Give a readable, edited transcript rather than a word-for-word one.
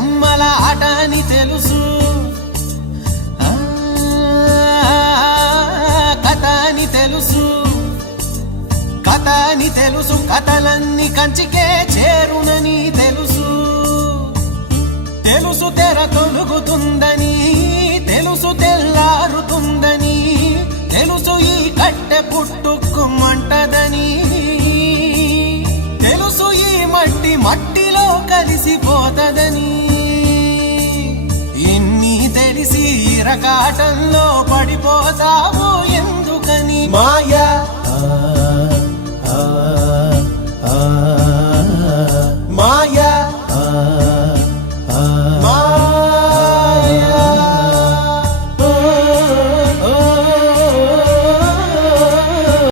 బొమ్మల ఆట అని తెలుసు, కథ అని తెలుసు, కథ అని తెలుసు, కథలన్నీ కంచికే చేరునని తెలుసు. తెలుసు తెర తొలుగుతుందని, తెలుసు తెల్లారుతుందని, తెలుసు ఈ కట్టె పుట్టుకుమంటదని, తెలుసు ఈ మట్టి మట్టిలో కలిసిపోతదని. ఇన్ని తెలిసి ఇరకాటంలో పడిపోతావు ఎందుకని? మాయా